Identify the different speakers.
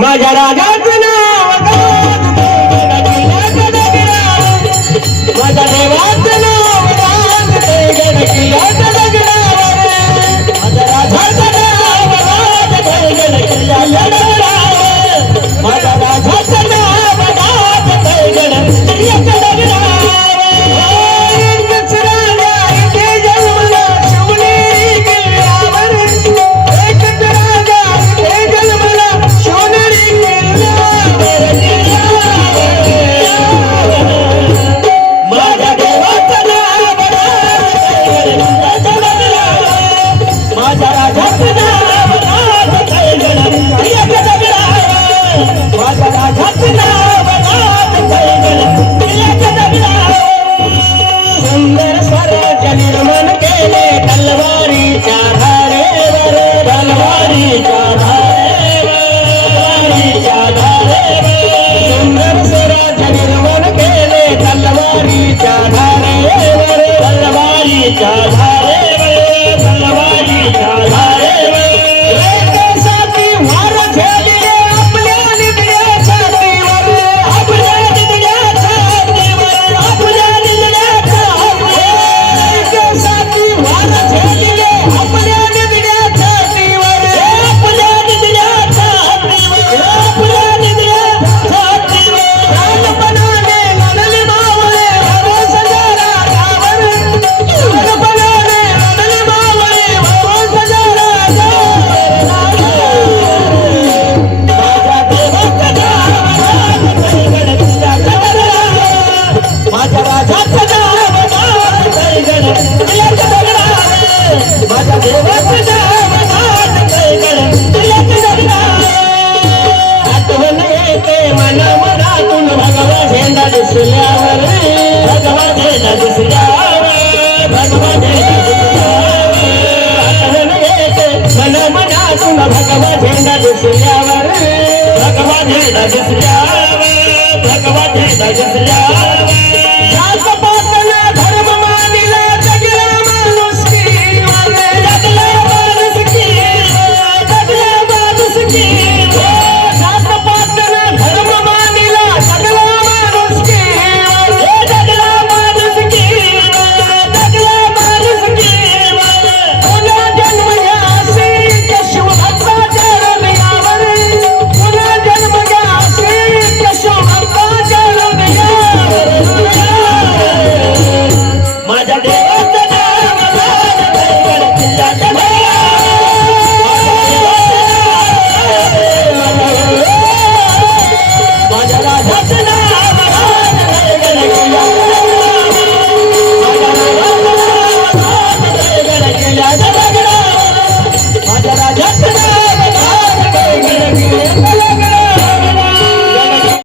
Speaker 1: माझ्या राजाचं नाव माझ्या देवाचं नाव माझ्या राजाचं नाव माझ्या राजा दिसल्यावर भगवानेला दिसल्यावर भगवानेला दिसल्यावर मनातून भगवानेला दिसल्यावर भगवानेला दिसल्यावर भगवानेला दिसल्यावर